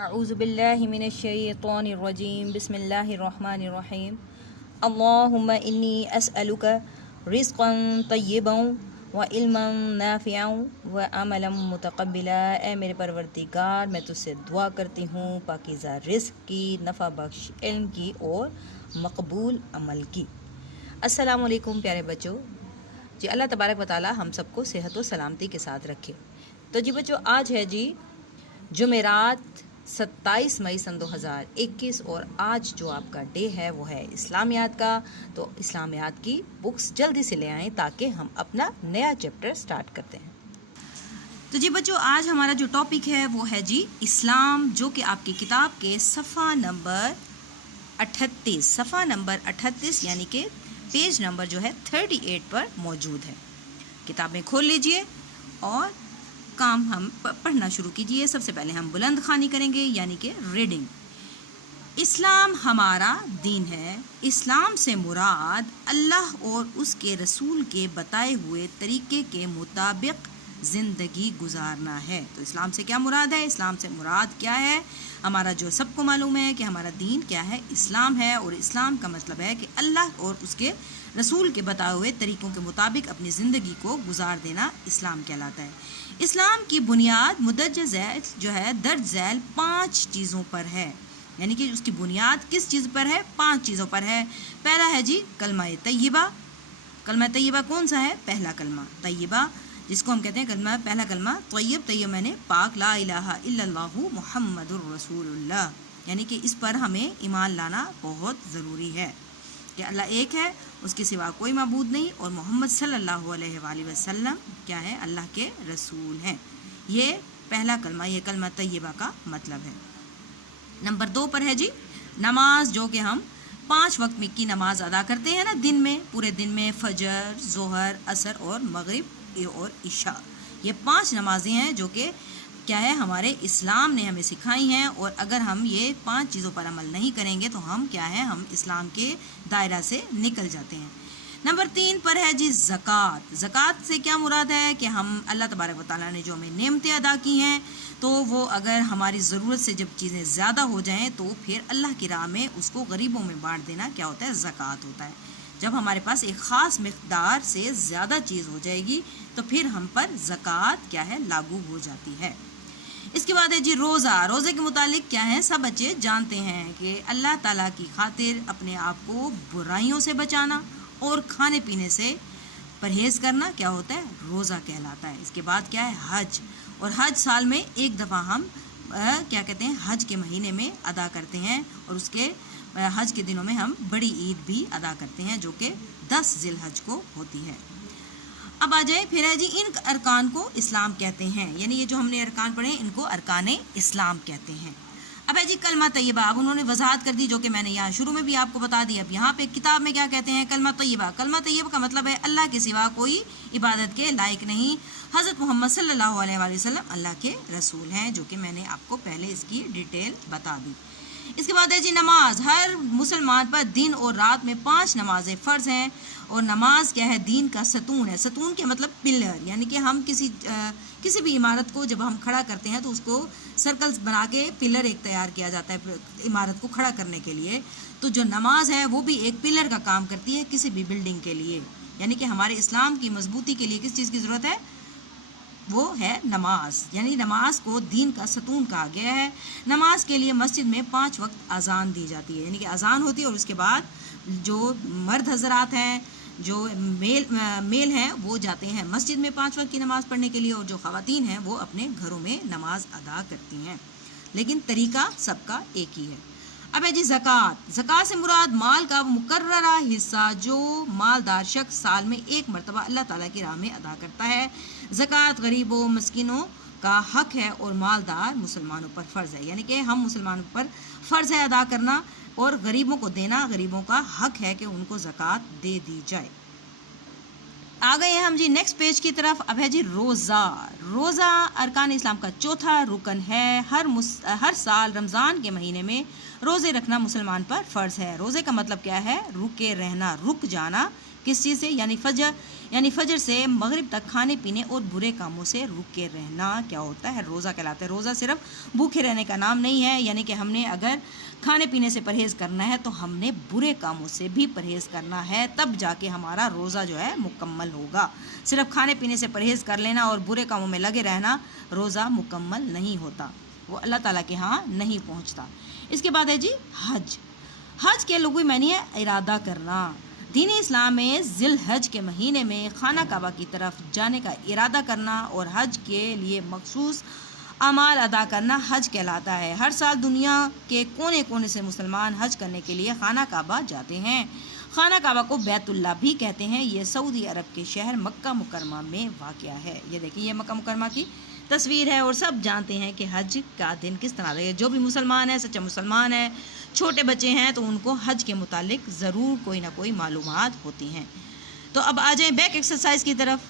अऊज़ु बिल्लाहि मिनश्शैतानिर्रजीम बिस्मिल्लाहिर्रहमानिर्रहीम अल्लाहुम्मा इन्नी अस्अलुका रिज़्क़न तय्यिबन व इल्मन नाफ़िअन व अमलन मुतक़ब्बिला। ए मेरे परवरदिगार, मैं तुझसे दुआ करती हूँ पाकीज़ा रिज़्क़ की, नफ़ा बख्श इल्म की और मकबूल अमल की। अस्सलामु अलैकुम प्यारे बच्चों जी, अल्लाह तबारक व तआला हम सबको सेहत व सलामती के साथ रखे। तो जी बच्चों, आज है जी जुमेरात 27 मई सन 2021 और आज जो आपका डे है वो है इस्लामियात का। तो इस्लामियात की बुक्स जल्दी से ले आएँ ताकि हम अपना नया चैप्टर स्टार्ट करते हैं। तो जी बच्चों, आज हमारा जो टॉपिक है वो है जी इस्लाम, जो कि आपकी किताब के सफ़ा नंबर 38 यानी कि पेज नंबर जो है 38 पर मौजूद है। किताबें खोल लीजिए और काम हम पढ़ना शुरू कीजिए। सबसे पहले हम बुलंद ख़वानी करेंगे यानी कि रीडिंग। इस्लाम हमारा दीन है। इस्लाम से मुराद अल्लाह और उसके रसूल के बताए हुए तरीके के मुताबिक ज़िंदगी गुजारना है। तो इस्लाम से क्या मुराद है? इस्लाम से मुराद क्या है? हमारा जो सबको मालूम है कि हमारा दीन क्या है, इस्लाम है। और इस्लाम का मतलब है कि अल्लाह और उसके रसूल के बताए हुए तरीक़ों के मुताबिक अपनी ज़िंदगी को गुजार देना इस्लाम कहलाता है। इस्लाम की बुनियाद मुदज्जल झैल जो है दर्ज झैल 5 चीज़ों पर है। यानी कि उसकी बुनियाद किस चीज़ पर है? 5 चीज़ों पर है। पहला है जी कलमा तय्यबा। कलमा तय्यबा कौन सा है? पहला कलमा तय्यबा, जिसको हम कहते हैं कलमा, पहला कलमा तय्यब। तय्यब मैंने पाक, ला इलाहा इल्लल्लाहु मुहम्मदुर रसूलुल्लाह, यानी कि इस पर हमें ईमान लाना बहुत ज़रूरी है कि अल्लाह एक है, उसके सिवा कोई माबूद नहीं, और मोहम्मद सल्लल्लाहु अलैहि वसल्लम क्या है? अल्लाह के रसूल हैं। ये पहला कलमा, ये कलमा तय्यबा का मतलब है। नंबर 2 पर है जी नमाज, जो कि हम 5 वक्त में की नमाज अदा करते हैं ना दिन में, पूरे दिन में फजर, ज़ोहर, असर और मगरिब और इशा। ये 5 नमाजें हैं जो कि क्या है? हमारे इस्लाम ने हमें सिखाई हैं। और अगर हम ये 5 चीज़ों पर अमल नहीं करेंगे तो हम क्या है? हम इस्लाम के दायरा से निकल जाते हैं। नंबर 3 पर है जी ज़कात। ज़कात से क्या मुराद है कि हम अल्लाह तबारक व तआला ने जो हमें नेमतें अदा की हैं, तो वो अगर हमारी ज़रूरत से जब चीज़ें ज़्यादा हो जाएं तो फिर अल्लाह की राह में उसको गरीबों में बांट देना क्या होता है? ज़कात होता है। जब हमारे पास एक ख़ास मिक़दार से ज़्यादा चीज़ हो जाएगी तो फिर हम पर ज़कात क्या है? लागू हो जाती है। इसके बाद है जी रोज़ा। रोज़े के मुतालिक क्या है? सब बच्चे जानते हैं कि अल्लाह ताला की खातिर अपने आप को बुराइयों से बचाना और खाने पीने से परहेज़ करना क्या होता है? रोज़ा कहलाता है। इसके बाद क्या है? हज। और हज साल में एक दफ़ा हम क्या कहते हैं? हज के महीने में अदा करते हैं, और उसके हज के दिनों में हम बड़ी ईद भी अदा करते हैं जो कि 10 ज़िलहज को होती है। अब आ जाए फिर है जी इन अरकान को इस्लाम कहते हैं, यानी ये जो हमने अरकान पढ़े इनको अरकान इस्लाम कहते हैं। अब है जी कलमा तय्यबा। अब उन्होंने वजाहत कर दी जो कि मैंने यहाँ शुरू में भी आपको बता दी। अब यहाँ पे किताब में क्या कहते हैं? कलमा तय्यबा। कलमा तय्यबा का मतलब है अल्लाह के सिवा कोई इबादत के लायक नहीं, हज़रत मोहम्मद सल्लल्लाहु अलैहि वसल्लम अल्लाह के रसूल हैं, जो कि मैंने आपको पहले इसकी डिटेल बता दी। इसके बाद है जी नमाज। हर मुसलमान पर दिन और रात में 5 नमाजें फ़र्ज़ हैं। और नमाज क्या है? दीन का सतून है। सतून के मतलब पिलर, यानी कि हम किसी भी इमारत को जब हम खड़ा करते हैं तो उसको सर्कल्स बना के पिलर एक तैयार किया जाता है इमारत को खड़ा करने के लिए। तो जो नमाज है वो भी एक पिलर का काम करती है किसी भी बिल्डिंग के लिए। यानी कि हमारे इस्लाम की मजबूती के लिए किस चीज़ की ज़रूरत है? वो है नमाज। यानी नमाज को दीन का सतून कहा गया है। नमाज के लिए मस्जिद में 5 वक्त अजान दी जाती है, यानी कि अजान होती है और उसके बाद जो मर्द हजरात हैं, जो मेल हैं, वो जाते हैं मस्जिद में 5 वक्त की नमाज़ पढ़ने के लिए, और जो ख़वातीन हैं वो अपने घरों में नमाज अदा करती हैं। लेकिन तरीका सबका एक ही है। अब है जी ज़कात। ज़कात से मुराद माल का मुकर्ररा हिस्सा जो मालदार शख्स साल में एक मरतबा अल्लाह ताला की राह में अदा करता है। ज़कात गरीबों मस्किनों का हक है और मालदार मुसलमानों पर फ़र्ज़ है। यानी कि हम मुसलमानों पर फ़र्ज़ है अदा करना, और गरीबों को देना, गरीबों का हक है कि उनको ज़कात दे दी जाए। आ गए हैं हम जी नेक्स्ट पेज की तरफ। अब है जी रोज़ा। रोज़ा अरकान इस्लाम का चौथा रुकन है। हर साल रमज़ान के महीने में रोज़े रखना मुसलमान पर फ़र्ज़ है। रोज़े का मतलब क्या है? रुके रहना, रुक जाना किस चीज़ से? यानी फजर यानी फजर से मगरिब तक खाने पीने और बुरे कामों से रुके रहना क्या होता है, रोज़ा कहलाता है। रोज़ा सिर्फ भूखे रहने का नाम नहीं है, यानी कि हमने अगर खाने पीने से परहेज़ करना है तो हमने बुरे कामों से भी परहेज़ करना है, तब जाके हमारा रोज़ा जो है मुकम्मल होगा। सिर्फ खाने पीने से परहेज़ कर लेना और बुरे कामों में लगे रहना रोज़ा मुकम्मल नहीं होता, वो अल्लाह ताला के यहाँ नहीं पहुँचता। इसके बाद है जी हज। हज के लुग़वी मानी है इरादा करना। दीन इस्लाम में ज़िल हज के महीने में खाना काबा की तरफ जाने का इरादा करना और हज के लिए मखसूस अमाल अदा करना हज कहलाता है। हर साल दुनिया के कोने कोने से मुसलमान हज करने के लिए खाना काबा जाते हैं। खाना काबा को बैतुल्लाह भी कहते हैं। ये सऊदी अरब के शहर मक्का मुकरमा में वाक़या है। ये देखिए, ये मक्का मुकरमा की तस्वीर है और सब जानते हैं कि हज का दिन किस तरह रहे। जो भी मुसलमान है, सच्चा मुसलमान है, छोटे बच्चे हैं, तो उनको हज के मुतालिक ज़रूर कोई ना कोई मालूमात होती हैं। तो अब आ जाएं बैक एक्सरसाइज की तरफ।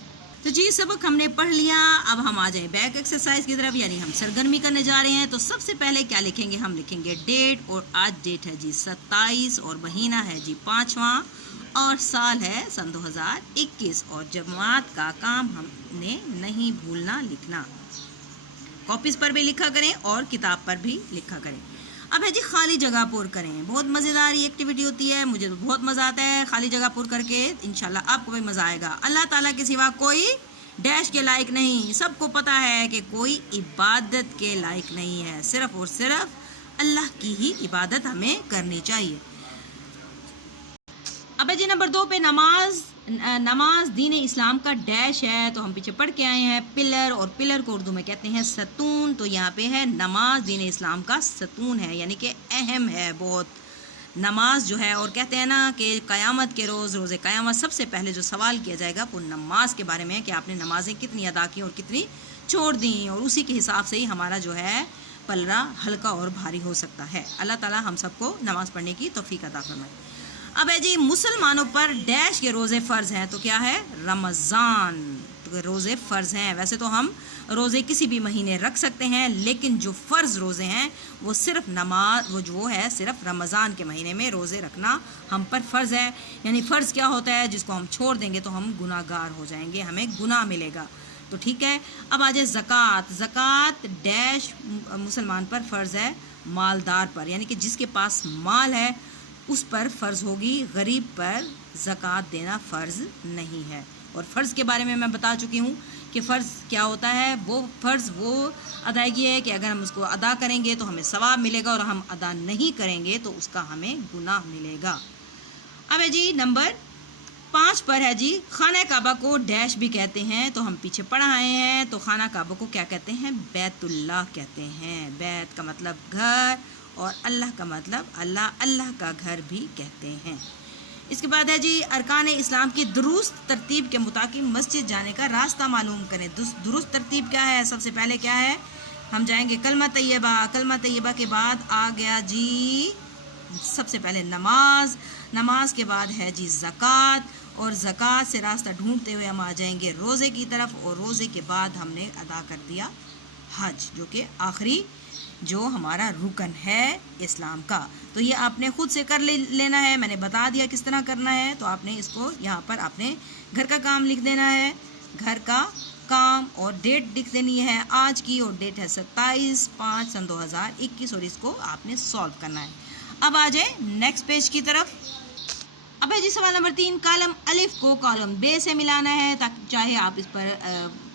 तो जी, सबक हमने पढ़ लिया, अब हम आ जाएं बैक एक्सरसाइज की तरफ, यानी हम सरगर्मी करने जा रहे हैं। तो सबसे पहले क्या लिखेंगे, हम लिखेंगे डेट, और आज डेट है जी 27 और महीना है जी 5वां और साल है सन 2021 और जमात का काम हमने नहीं भूलना लिखना। कॉपीज़ पर भी लिखा करें और किताब पर भी लिखा करें। अब है जी खाली जगह पुर करें। बहुत मज़ेदार ये एक्टिविटी होती है, मुझे तो बहुत मज़ा आता है खाली जगह पुर करके। इंशाल्लाह आपको भी मज़ा आएगा। अल्लाह ताला के सिवा कोई डैश के लायक नहीं। सबको पता है कि कोई इबादत के लायक नहीं है, सिर्फ़ और सिर्फ अल्लाह की ही इबादत हमें करनी चाहिए। अब है जी नंबर 2 पे नमाज दीन इस्लाम का डैश है। तो हम पीछे पढ़ के आए हैं पिलर, और पिलर को उर्दू में कहते हैं सतून। तो यहाँ पे है नमाज दीन इस्लाम का सतून है, यानी कि अहम है बहुत नमाज जो है। और कहते हैं ना कि क़यामत के रोज़े क़यामत सबसे पहले जो सवाल किया जाएगा वो नमाज के बारे में है कि आपने नमाज़ें कितनी अदा की और कितनी छोड़ दी, और उसी के हिसाब से ही हमारा जो है पलड़ा हल्का और भारी हो सकता है। अल्लाह ताला हम सबको नमाज़ पढ़ने की तौफीक अता फरमाए। अब है जी मुसलमानों पर डैश के रोज़े फ़र्ज़ हैं। तो क्या है, रमज़ान। तो रोज़े फ़र्ज़ हैं। वैसे तो हम रोज़े किसी भी महीने रख सकते हैं, लेकिन जो फ़र्ज़ रोज़े हैं वो सिर्फ नमाज वो है सिर्फ रमज़ान के महीने में रोज़े रखना हम पर फ़र्ज़ है। यानी फ़र्ज़ क्या होता है, जिसको हम छोड़ देंगे तो हम गुनाहगार हो जाएंगे, हमें गुनाह मिलेगा। तो ठीक है। अब आ जाए ज़कात। ज़कात डैश मुसलमान पर फ़र्ज़ है, मालदार पर, यानी कि जिसके पास माल है उस पर फ़र्ज़ होगी, गरीब पर ज़कात देना फ़र्ज़ नहीं है। और फ़र्ज़ के बारे में मैं बता चुकी हूँ कि फ़र्ज़ क्या होता है। वो फ़र्ज़ वो अदायगी है कि अगर हम उसको अदा करेंगे तो हमें सवाब मिलेगा, और हम अदा नहीं करेंगे तो उसका हमें गुनाह मिलेगा। अब है जी नंबर 5 पर है जी खाना काबा को डैश भी कहते हैं। तो हम पीछे पढ़ आए हैं। तो खाना काबा को क्या कहते हैं, बैतुल्लाह कहते हैं। बैत का मतलब घर और अल्लाह का मतलब अल्लाह, अल्लाह का घर भी कहते हैं। इसके बाद है जी अरकान इस्लाम की दुरुस्त तरतीब के मुताबिक मस्जिद जाने का रास्ता मालूम करें। दुरुस्त तरतीब क्या है, सबसे पहले क्या है, हम जाएंगे कलमा तैयबा। कलमा तैयबा के बाद आ गया जी सबसे पहले नमाज, नमाज के बाद है जी ज़कात, और ज़कात से रास्ता ढूंढते हुए हम आ जाएंगे रोज़े की तरफ, और रोज़े के बाद हमने अदा कर दिया हज, जो कि आखिरी जो हमारा रुकन है इस्लाम का। तो ये आपने ख़ुद से कर लेना है, मैंने बता दिया किस तरह करना है। तो आपने इसको यहाँ पर आपने घर का काम लिख देना है, घर का काम, और डेट लिख देनी है आज की, और डेट है 27/5/2021, और इसको आपने सॉल्व करना है। अब आ जाए नेक्स्ट पेज की तरफ। अब है जी सवाल नंबर 3, कॉलम अलिफ को कॉलम बे से मिलाना है, ताकि चाहे आप इस पर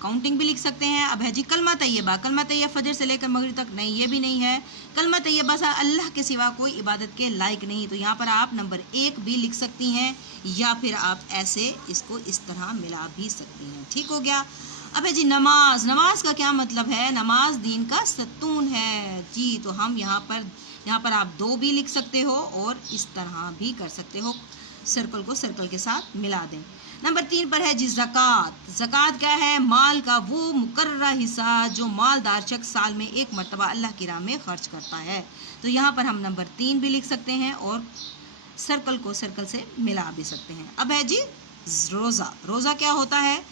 काउंटिंग भी लिख सकते हैं। अब है जी कलमा तैयबा। कलमा तैयबा फजर से लेकर मगरिब तक नहीं, ये भी नहीं है। कलमा तैयबा सा अल्लाह के सिवा कोई इबादत के लायक नहीं। तो यहाँ पर आप नंबर 1 भी लिख सकती हैं, या फिर आप ऐसे इसको इस तरह मिला भी सकती हैं। ठीक हो गया। अब है जी नमाज। नमाज का क्या मतलब है, नमाज दीन का सतून है जी। तो हम यहाँ पर आप 2 भी लिख सकते हो और इस तरह भी कर सकते हो, सर्कल को सर्कल के साथ मिला दें। नंबर 3 पर है जी ज़कात। ज़कात क्या है, माल का वो मुकर्ररा हिस्सा जो मालदार शख्स साल में एक मरतबा अल्लाह की राह में खर्च करता है। तो यहाँ पर हम नंबर 3 भी लिख सकते हैं और सर्कल को सर्कल से मिला भी सकते हैं। अब है जी रोज़ा। रोज़ा क्या होता है,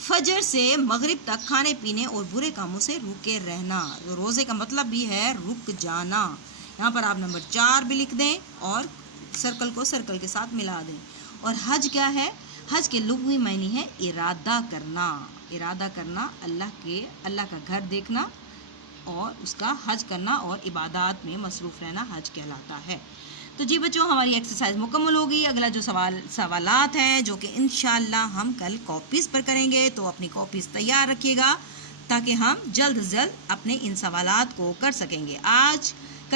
फजर से मगरिब तक खाने पीने और बुरे कामों से रुके रहना। तो रोज़े का मतलब भी है रुक जाना। यहाँ पर आप नंबर 4 भी लिख दें और सर्कल को सर्कल के साथ मिला दें। और हज क्या है, حج کے لغوی معنی ہے ارادہ کرنا، ارادہ کرنا، اللہ کا گھر دیکھنا اور اس کا حج کرنا اور عبادات میں مصروف رہنا حج کہلاتا ہے۔ تو جی بچوں، ہماری ایکسرسائز مکمل ہوگی۔ اگلا جو سوالات ہیں جو کہ انشاءاللہ ہم کل کاپیز پر کریں گے، تو اپنی کاپیز تیار رکھیے گا تاکہ ہم جلد از جلد اپنے ان سوالات کو کر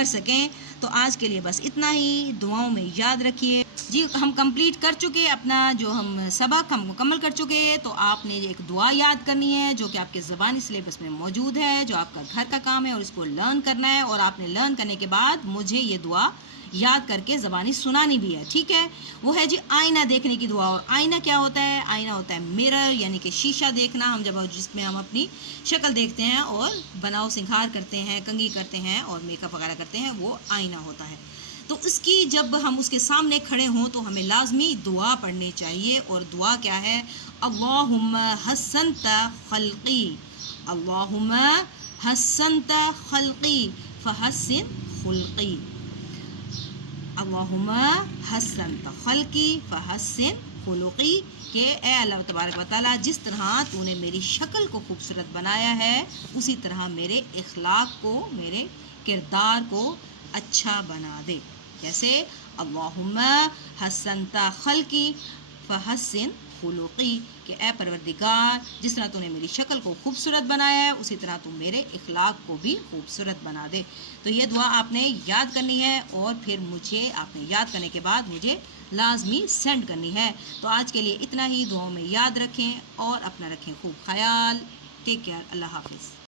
سکیں۔ تو آج کے لیے بس اتنا ہی، دعاؤں میں یاد رکھیے۔ جی ہم کمپلیٹ کر چکے اپنا جو ہم سبق ہم مکمل کر چکے، تو آپ نے ایک دعا یاد کرنی ہے جو کہ آپ کے زبانی سلیبس میں موجود ہے، جو آپ کا گھر کا کام ہے اور اس کو لرن کرنا ہے، اور آپ نے لرن کرنے کے بعد مجھے یہ دعا یاد کر کے زبانی سنانی بھی ہے، ٹھیک ہے؟ وہ ہے جی آئینہ دیکھنے کی دعا۔ اور آئینہ کیا ہوتا ہے؟ آئینہ ہوتا ہے میرر، یعنی کہ شیشہ دیکھنا، جس میں ہم اپنی شکل دیکھتے ہیں اور بناؤ سنگھار کرتے ہیں، کنگھی کرتے ہیں اور میک اپ وغیرہ کرتے ہیں، وہ آئینہ ہوتا ہے۔ تو اس کی جب ہم اس کے سامنے کھڑے ہوں تو ہمیں لازمی دعا پڑھنی چاہیے، اور دعا کیا ہے؟ اللہم حسنت خلقی، اللہم حسنت خلقی فحسن خلقی، اللہم حسنت خلقی فحسن خلقی، کہ اے اللہ تبارک و تعالیٰ، جس طرح تو نے میری شکل کو خوبصورت بنایا ہے، اسی طرح میرے اخلاق کو، میرے کردار کو اچھا بنا دے۔ جیسے اللہم حسنت خلقی فحسن خلقی، کہ اے پروردگار، جس طرح تو نے میری شکل کو خوبصورت بنایا ہے، اسی طرح تو میرے اخلاق کو بھی خوبصورت بنا دے۔ تو یہ دعا آپ نے یاد کرنی ہے، اور پھر آپ نے یاد کرنے کے بعد مجھے لازمی سینڈ کرنی ہے۔ تو آج کے لیے اتنا ہی، دعاؤں میں یاد رکھیں اور اپنا رکھیں خوب خیال۔ ٹیک کیئر، اللہ حافظ۔